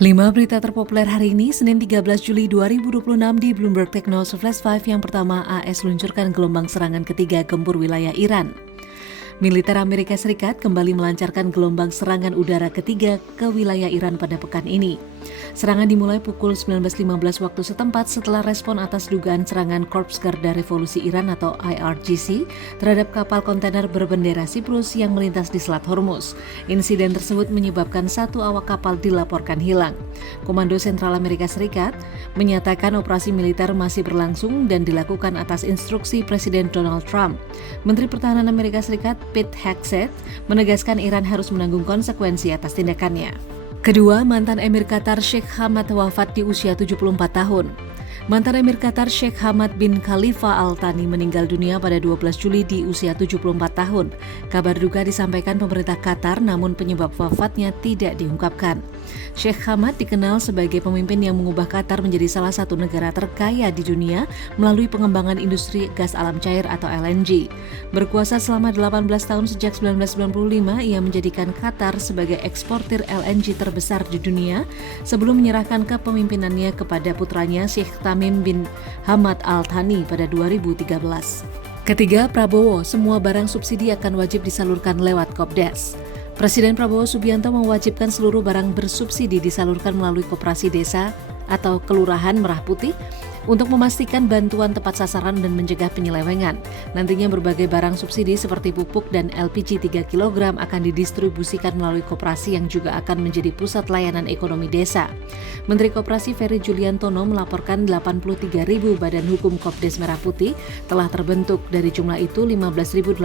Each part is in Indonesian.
5 berita terpopuler hari ini, Senin 13 Juli 2026 di Bloomberg Technos Flash 5 yang pertama, AS luncurkan gelombang serangan ketiga gempur wilayah Iran. Militer Amerika Serikat kembali melancarkan gelombang serangan udara ketiga ke wilayah Iran pada pekan ini. Serangan dimulai pukul 19.15 waktu setempat setelah respon atas dugaan serangan Korps Garda Revolusi Iran atau IRGC terhadap kapal kontainer berbendera Siprus yang melintas di Selat Hormuz. Insiden tersebut menyebabkan satu awak kapal dilaporkan hilang. Komando Sentral Amerika Serikat menyatakan operasi militer masih berlangsung dan dilakukan atas instruksi Presiden Donald Trump. Menteri Pertahanan Amerika Serikat Pete Hegseth menegaskan Iran harus menanggung konsekuensi atas tindakannya. Kedua, mantan Emir Qatar Sheikh Hamad wafat di usia 74 tahun. Mantan Emir Qatar Sheikh Hamad bin Khalifa Al Thani meninggal dunia pada 12 Juli di usia 74 tahun. Kabar duka disampaikan pemerintah Qatar, namun penyebab wafatnya tidak diungkapkan. Sheikh Hamad dikenal sebagai pemimpin yang mengubah Qatar menjadi salah satu negara terkaya di dunia melalui pengembangan industri gas alam cair atau LNG. Berkuasa selama 18 tahun sejak 1995, ia menjadikan Qatar sebagai eksportir LNG terbesar di dunia sebelum menyerahkan kepemimpinannya kepada putranya Sheikh Tamim bin Hamad Al Thani pada 2013. Ketiga, Prabowo, semua barang subsidi akan wajib disalurkan lewat Kopdes. Presiden Prabowo Subianto mewajibkan seluruh barang bersubsidi disalurkan melalui Koperasi Desa atau Kelurahan Merah Putih untuk memastikan bantuan tepat sasaran dan mencegah penyelewengan. Nantinya berbagai barang subsidi seperti pupuk dan LPG 3 kg akan didistribusikan melalui koperasi yang juga akan menjadi pusat layanan ekonomi desa. Menteri Koperasi Ferry Juliantono melaporkan 83.000 badan hukum Kopdes Merah Putih telah terbentuk. Dari jumlah itu, 15.845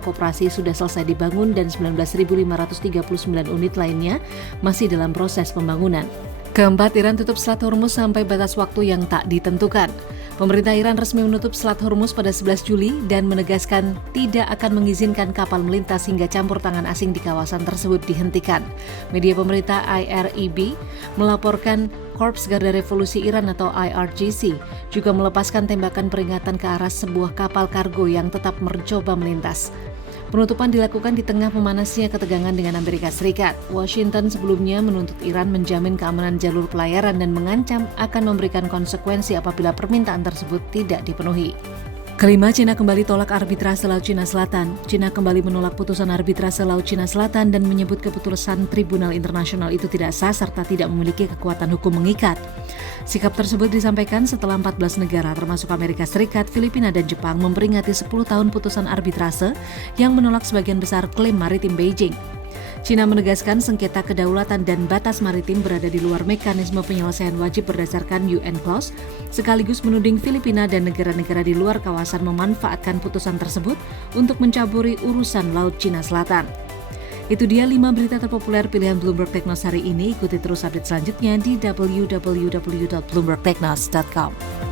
koperasi sudah selesai dibangun dan 19.539 unit lainnya masih dalam proses pembangunan. Keempat, Iran tutup Selat Hormuz sampai batas waktu yang tak ditentukan. Pemerintah Iran resmi menutup Selat Hormuz pada 11 Juli dan menegaskan tidak akan mengizinkan kapal melintas hingga campur tangan asing di kawasan tersebut dihentikan. Media pemerintah IRIB melaporkan Korps Garda Revolusi Iran atau IRGC juga melepaskan tembakan peringatan ke arah sebuah kapal kargo yang tetap mencoba melintas. Penutupan dilakukan di tengah memanasnya ketegangan dengan Amerika Serikat. Washington sebelumnya menuntut Iran menjamin keamanan jalur pelayaran dan mengancam akan memberikan konsekuensi apabila permintaan tersebut tidak dipenuhi. Kelima, Cina kembali tolak arbitrase Laut Cina Selatan. Cina kembali menolak putusan arbitrase Laut Cina Selatan dan menyebut keputusan Tribunal Internasional itu tidak sah serta tidak memiliki kekuatan hukum mengikat. Sikap tersebut disampaikan setelah 14 negara termasuk Amerika Serikat, Filipina, dan Jepang memperingati 10 tahun putusan arbitrase yang menolak sebagian besar klaim maritim Beijing. Cina menegaskan sengketa kedaulatan dan batas maritim berada di luar mekanisme penyelesaian wajib berdasarkan UN Clause, sekaligus menuding Filipina dan negara-negara di luar kawasan memanfaatkan putusan tersebut untuk mencaburi urusan Laut Cina Selatan. Itu dia 5 berita terpopuler pilihan Bloomberg Technos hari ini. Ikuti terus update selanjutnya di www.bloombergtechnos.com.